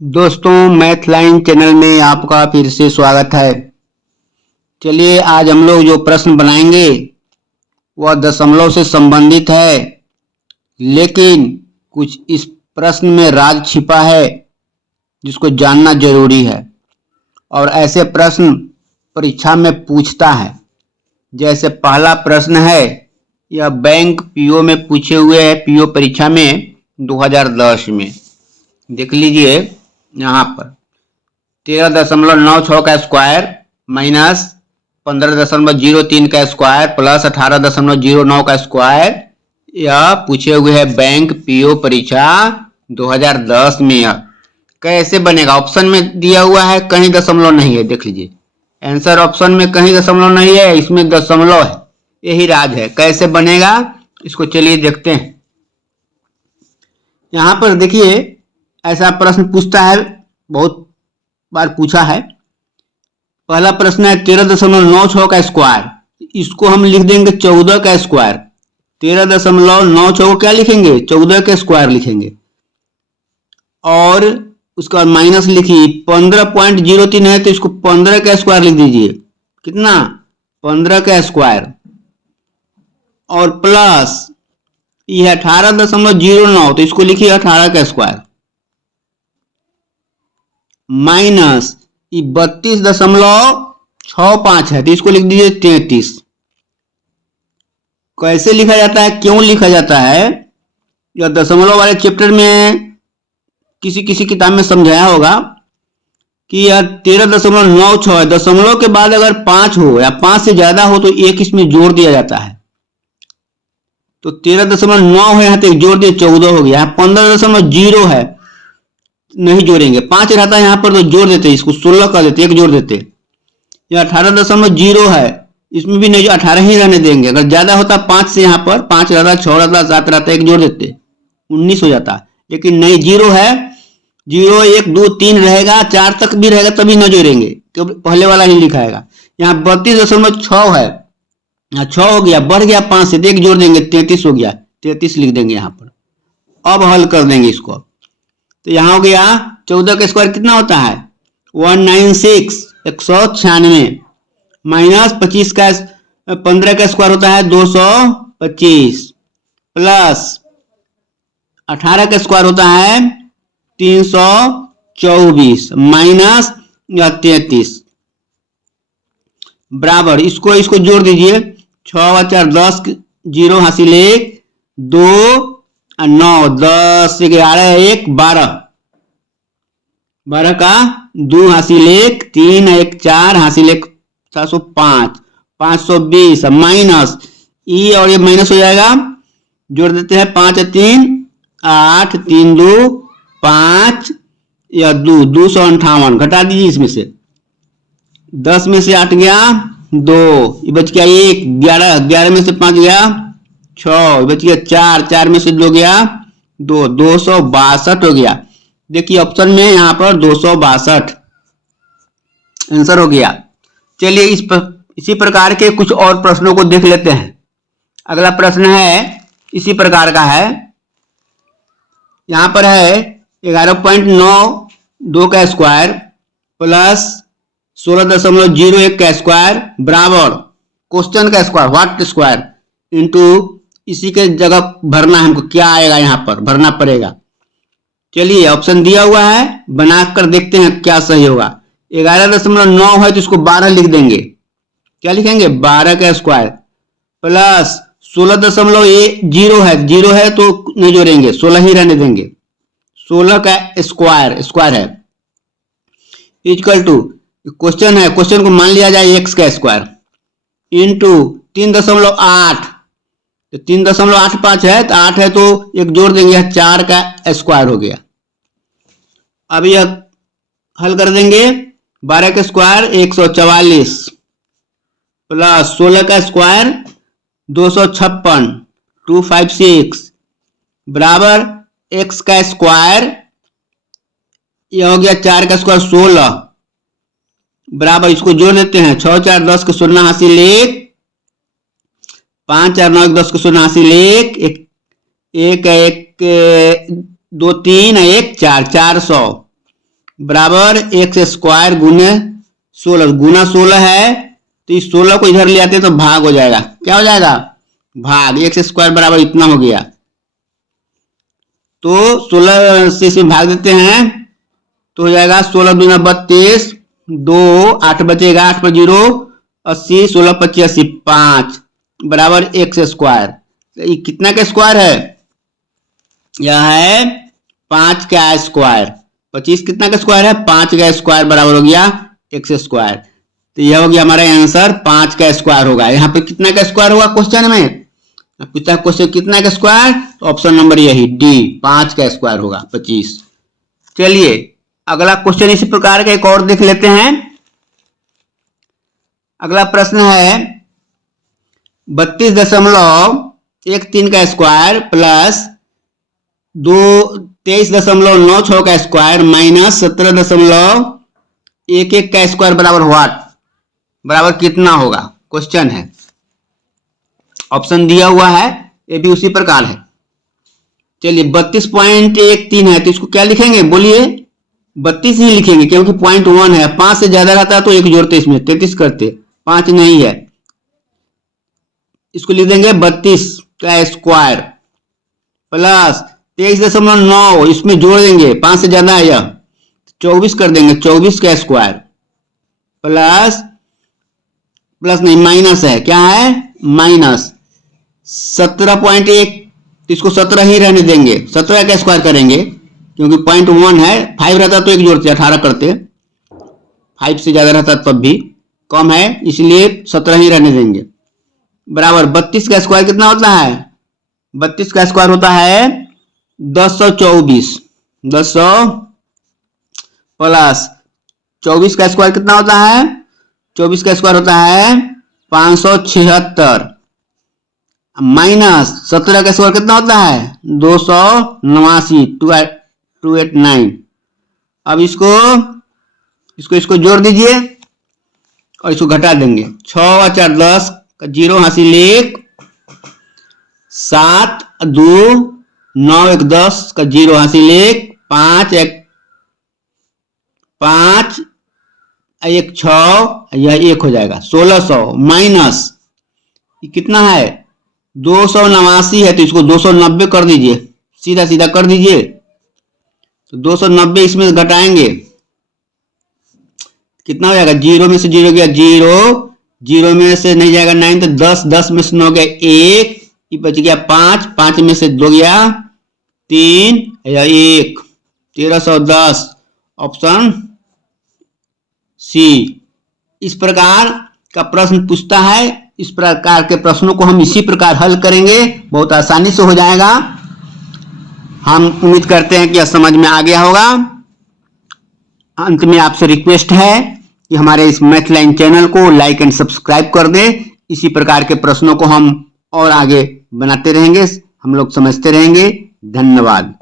दोस्तों, math line channel में आपका फिर से स्वागत है। चलिए आज हम लोग जो प्रश्न बनाएंगे वह दशमलव से संबंधित है, लेकिन कुछ इस प्रश्न में राज छिपा है जिसको जानना जरूरी है। और ऐसे प्रश्न परीक्षा में पूछता है। जैसे पहला प्रश्न है, यह बैंक पीओ में पूछे हुए है, पीओ परीक्षा में 2010 में। देख लीजिए यहाँ पर 13.96 का स्क्वायर माइनस 15.03 का स्क्वायर प्लस 18.09 का स्क्वायर, यह पूछे हुए है बैंक पीओ परीक्षा 2010 में। यह कैसे बनेगा? ऑप्शन में दिया हुआ है, कहीं दशमलव नहीं है। देख लीजिए आंसर ऑप्शन में कहीं दशमलव नहीं है, इसमें दशमलव है। यही राज है, कैसे बनेगा इसको चलिए देखते हैं। यहाँ पर देखिए ऐसा प्रश्न पूछता है, बहुत बार पूछा है। पहला प्रश्न है 13.96 का स्क्वायर, इसको हम लिख देंगे 14 का स्क्वायर। 13.96 को क्या लिखेंगे? 14 का स्क्वायर लिखेंगे। और उसके बाद माइनस लिखिए 15.03 है तो इसको 15 का स्क्वायर लिख दीजिए। कितना? 15 का स्क्वायर। और प्लस यह 18.09 तो इसको लिखिए 18 का स्क्वायर। माइनस 32.65 है तो इसको लिख दीजिए 33। कैसे लिखा जाता है, क्यों लिखा जाता है? यह दशमलव वाले चैप्टर में किसी किसी किताब में समझाया होगा कि यह 13.96 है। दशमलव के बाद अगर 5 हो या 5 से ज्यादा हो तो एक इसमें जोड़ दिया जाता है। तो 13.9 है, यहाँ तो एक जोड़ दिए 14 हो गया। 15.0 है, नहीं जोड़ेंगे। 5 रहता है यहाँ पर तो जोड़ देते, इसको 16 कर देते, एक जोड़ देते। यह 18.0 है, इसमें भी नहीं, 18 ही रहने देंगे। अगर ज्यादा होता 5 से, यहाँ पर 5 रहता, 6 रहता, 7 रहता, एक जोड़ देते 19 हो जाता। लेकिन नहीं, 0 है। 0 1 2 3 रहेगा, 4 तक भी रहेगा तभी न जोड़ेंगे, क्योंकि पहले वाला ही लिखाएगा। यहाँ 32.6 है, यहाँ 6 हो गया, बढ़ गया 5 से, एक जोड़ देंगे 33 हो गया, 33 लिख देंगे यहाँ पर। अब हल कर देंगे इसको। तो यहाँ हो गया 14 का स्क्वायर कितना होता है? 196 196 माइनस 25 का 15 का स्क्वायर होता है 225 प्लस 18 का स्क्वायर होता है 324 माइनस 33 बराबर इसको जोड़ दीजिए। 6 4 10 0 हासिल 1 2 9 10 11 1 12 12 का 2 हासिल 1 3 1 4 हासिल 1 705 520 माइनस ई और ये माइनस हो जाएगा, जोड़ देते हैं 5 3 8 3 2 5 या 258 घटा दीजिए इसमें से। 10 में से 8 गया 2, ये बच गया 1 11 11 में से 5 गया 6, बच गया 4 4 में से 2 गया 2 262 हो गया। देखिए ऑप्शन में यहाँ पर 262 आंसर हो गया। चलिए इसी प्रकार के कुछ और प्रश्नों को देख लेते हैं। अगला प्रश्न है इसी प्रकार का है। यहाँ पर है 11.92 का स्क्वायर प्लस 16.01 का स्क्वायर बराबर क्वेश्चन का स्क्वायर व्हाट स्क्वायर इंटू इसी के जगह भरना है हमको, क्या आएगा यहाँ पर भरना पड़ेगा। चलिए ऑप्शन दिया हुआ है, बनाकर देखते हैं क्या सही होगा। 11.9 है तो इसको 12 लिख देंगे। क्या लिखेंगे? 12 का स्क्वायर प्लस 16.0 है, 0 है तो नहीं जोड़ेंगे, 16 ही रहने देंगे। 16 का स्क्वायर है इक्वल टू क्वेश्चन है, क्वेश्चन को मान लिया जाए x का स्क्वायर इंटू 3.8 तो 3.85 है तो 8 है तो एक जोड़ देंगे, 4 का स्क्वायर हो गया। अब यह हल कर देंगे। 12 का स्क्वायर 144 प्लस 16 का स्क्वायर 256 256 बराबर x का स्क्वायर, यह हो गया 4 का स्क्वायर 16 बराबर इसको जोड़ देते हैं। 6 4 10 के 16 हासिल 1 5 4 9 10 के 16 हासिल 1 1 1 2 3 1 4 400 बराबर एक्स स्क्वायर गुने 16, गुना 16 है तो इस 16 को इधर ले आते हैं तो भाग हो जाएगा। क्या हो जाएगा? भाग। एक्स स्क्वायर बराबर इतना हो गया, तो 16 से इसमें भाग देते हैं तो हो जाएगा 16 दूना 32, 2 8 बचेगा, 8 पर 0 80, 16 25 80, 5 बराबर एक्स स्क्वायर। ये कितना का स्क्वायर है? यह है 5 का स्क्वायर। 25 कितना का स्क्वायर है? 5 का स्क्वायर बराबर हो गया एक्स स्क्वायर। तो यह हो गया हमारा आंसर 5 का स्क्वायर होगा। यहाँ पे कितना का स्क्वायर होगा क्वेश्चन में? पूछता है क्वेश्चन कितना का स्क्वायर, तो ऑप्शन नंबर यही डी 5 का स्क्वायर होगा 25। चलिए अगला क्वेश्चन इसी प्रकार का एक और देख लेते हैं। अगला प्रश्न है 32.13 का स्क्वायर प्लस 23.96 का स्क्वायर माइनस 17.11 का स्क्वायर बराबर व्हाट? बराबर कितना होगा? क्वेश्चन है, ऑप्शन दिया हुआ है, ये भी उसी प्रकार है। चलिए 32.13 है तो इसको क्या लिखेंगे? बोलिए 32 ही लिखेंगे क्योंकि 0.1 है। 5 से ज्यादा रहता है तो एक जोड़ते इसमें 33 करते, 5 नहीं है, इसको लिख देंगे 32 का स्क्वायर प्लस 23.9 इसमें जोड़ देंगे, 5 से ज्यादा है यह 24 कर देंगे, 24 का स्क्वायर प्लस नहीं माइनस है, क्या है? माइनस 17.1 तो इसको 17 ही रहने देंगे, 17 का स्क्वायर करेंगे क्योंकि 0.1 है। 5 रहता तो एक जोड़ते 18 करते, 5 से ज्यादा रहता तब भी, कम है इसलिए 17 ही रहने देंगे। बराबर 32 का स्क्वायर कितना होता है? 32 का स्क्वायर होता है 1024, 10 प्लस 24 का स्क्वायर कितना होता है? 24 का स्क्वायर होता है 576 माइनस 17 का स्क्वायर कितना होता है? 289, 289। अब इसको जोड़ दीजिए और इसको घटा देंगे। 6 और 4 10 का 0 हासिल 1, 7 2 9 1 10 का 0 हासिल 1, 5 1 5 1 6, यह 1 हो जाएगा 1600 माइनस कितना है? 289 है तो इसको 290 कर दीजिए, सीधा सीधा कर दीजिए। तो 290 इसमें घटाएंगे कितना हो जाएगा? 0 में से 0 गया 0, 0 में से नहीं जाएगा 9 तो 10, 10 में से 9 गया 1, ये बच गया 5, 5 में से 2 गया 3 या 1, 1310 ऑप्शन सी। इस प्रकार का प्रश्न पूछता है। इस प्रकार के प्रश्नों को हम इसी प्रकार हल करेंगे, बहुत आसानी से हो जाएगा। हम उम्मीद करते हैं कि यह समझ में आ गया होगा। अंत में आपसे रिक्वेस्ट है कि हमारे इस मैथ लाइन चैनल को लाइक एंड सब्सक्राइब कर दें। इसी प्रकार के प्रश्नों को हम और आगे बनाते रहेंगे, हम लोग समझते रहेंगे। धन्यवाद।